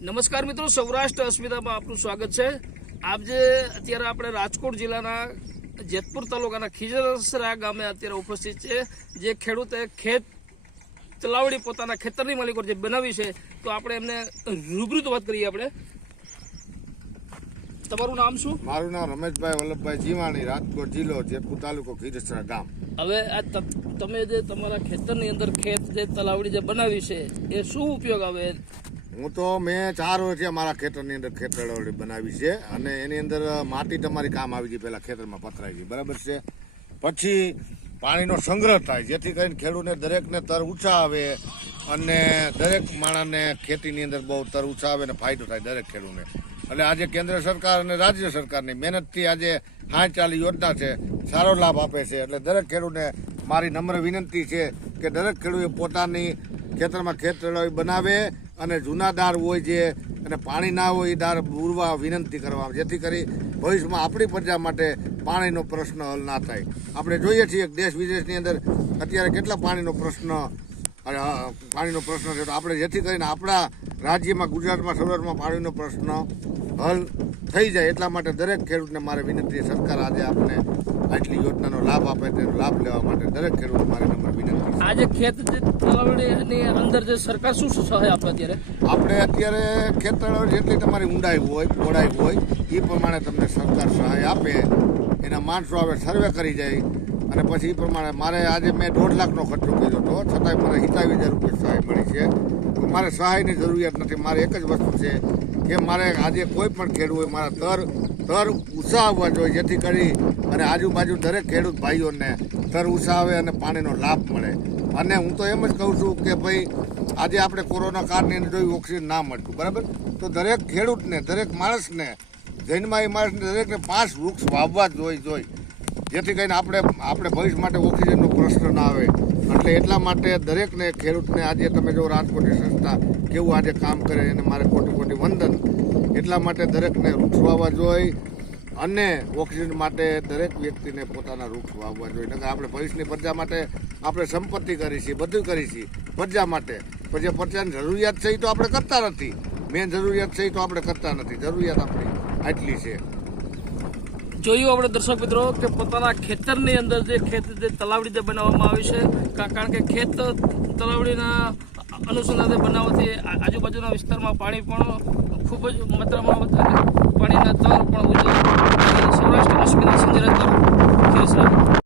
નમસ્કાર મિત્રો, સૌરાષ્ટ્ર અસ્મિતામાં આપનું સ્વાગત છે। આપ જે અત્યારે આપણે રાજકોટ જિલ્લાના જેતપુર તાલુકાના ખીજરસરા ગામે અત્યારે ઉપસ્થિત છે। જે ખેડૂતે ખેત તલાવડી પોતાના ખેતરની માલિકો જે બનાવી છે, તો આપણે એમને રૂબરૂ વાત કરીએ। આપણે તમારું નામ શું? મારું નામ રમેશભાઈ વલ્લભભાઈ જીવાણી, રાજકોટ જિલ્લો, જેતપુર તાલુકો, ખીજરસરા ગામ। હવે આ તમે જે તમારા ખેતરની અંદર ખેત જે તલાવડી જે બનાવી છે, એ શું ઉપયોગ આવે? મેં 4 વર્ષથી મારા ખેતરની અંદર ખેતરવડી બનાવી છે અને એની અંદર માટી તમારી કામ આવી ગઈ, પહેલા ખેતરમાં પથરાઈ ગઈ, બરાબર છે। પછી પાણીનો સંગ્રહ થાય, જેથી કરીને ખેડૂતને દરેકને તર ઊંચા આવે અને દરેક માણસને ખેતીની અંદર બહુ તર ઊંચા આવે અને ફાયદો થાય દરેક ખેડૂતને। એટલે આજે કેન્દ્ર સરકાર અને રાજ્ય સરકારની મહેનતથી આજે 540 યોજના છે, સારો લાભ આપે છે। એટલે દરેક ખેડૂતને મારી નમ્ર વિનંતી છે કે દરેક ખેડૂતે પોતાની ખેતરમાં ખેતરવડી બનાવે અને જૂના દાર હોય જે અને પાણી ના હોય એ દાર બુરવા વિનંતી કરવા, જેથી કરી ભવિષ્યમાં આપણી પ્રજા માટે પાણીનો પ્રશ્ન હલ ના થાય। આપણે જોઈએ છીએ દેશ વિદેશની અંદર અત્યારે કેટલા પાણીનો પ્રશ્ન છે, તો આપણે જેથી કરીને આપણા રાજ્યમાં, ગુજરાતમાં, સૌરાષ્ટ્રમાં પાણીનો પ્રશ્ન હલ થઈ જાય, એટલા માટે દરેક ખેડૂતને મારે વિનંતી છે। સરકાર આજે આપણે આટલી યોજનાનો લાભ આપે તેનો લાભ લેવા માટે દરેક ખેડૂત મારી નંબર વિનંતી છે। આજે ખેત તલાવડીની અંદર જે સરકાર શું સહાય આપે અત્યારે? આપણે અત્યારે ખેત તલાવડી જેટલી તમારી ઊંડાઈ હોય, પહોળાઈ હોય, એ પ્રમાણે તમને સરકાર સહાય આપે। એના માણસો આવે, સર્વે કરી જાય અને પછી એ પ્રમાણે મારે આજે મેં 1.5 લાખનો ખર્ચો કર્યો હતો, છતાંય મને 87,000 રૂપિયા સહાય મળી છે। તો મારે સહાયની જરૂરિયાત નથી, મારે એક જ વસ્તુ છે કે મારે આજે કોઈ પણ ખેડૂત હોય મારા તર ઊંચા આવવા જોઈએ, જેથી કરી અને આજુબાજુ દરેક ખેડૂત ભાઈઓને તર ઊંચા આવે અને પાણીનો લાભ મળે। અને હું તો એમ જ કહું છું કે ભાઈ આજે આપણે કોરોના કાળની અંદર જોયું ઓક્સિજન ના મળતું, બરાબર, તો દરેક ખેડૂતને, દરેક માણસને, જૈનમાઈ માણસને દરેકને 5 વૃક્ષ વાવવા જોઈએ, જેથી કરીને આપણે ભવિષ્ય માટે ઓક્સિજનનો પ્રશ્ન ના આવે। એટલે એટલા માટે દરેકને ખેડૂતને આજે તમે જો રાજકોટની સંસ્થા કેવું આજે કામ કરે એને મારે કોટી વંદન। એટલા માટે દરેકને વૃક્ષ વાવવા જોઈએ અને ઓક્સિજન માટે દરેક વ્યક્તિને પોતાના વૃક્ષ વાવવા જોઈએ। નકર આપણે ભવિષ્યની પ્રજા માટે આપણે સંપત્તિ કરી છે, બધું કરી છે પ્રજા માટે, પણ જે પ્રજાની જરૂરિયાત છે એ તો આપણે કરતા નથી, મેન જરૂરિયાત છે એ તો આપણે કરતા નથી, જરૂરિયાત આપણી આટલી છે। જોયું આપણે દર્શક મિત્રો કે પોતાના ખેતરની અંદર જે તલાવડી જે બનાવવામાં આવી છે, કારણ કે ખેત તલાવડીના અનુસંધાને બનાવવાથી આજુબાજુના વિસ્તારમાં પાણી પણ ખૂબ જ માત્રામાં પાણીના તર પણ સૌરાષ્ટ્ર અસ્મિતા સંજય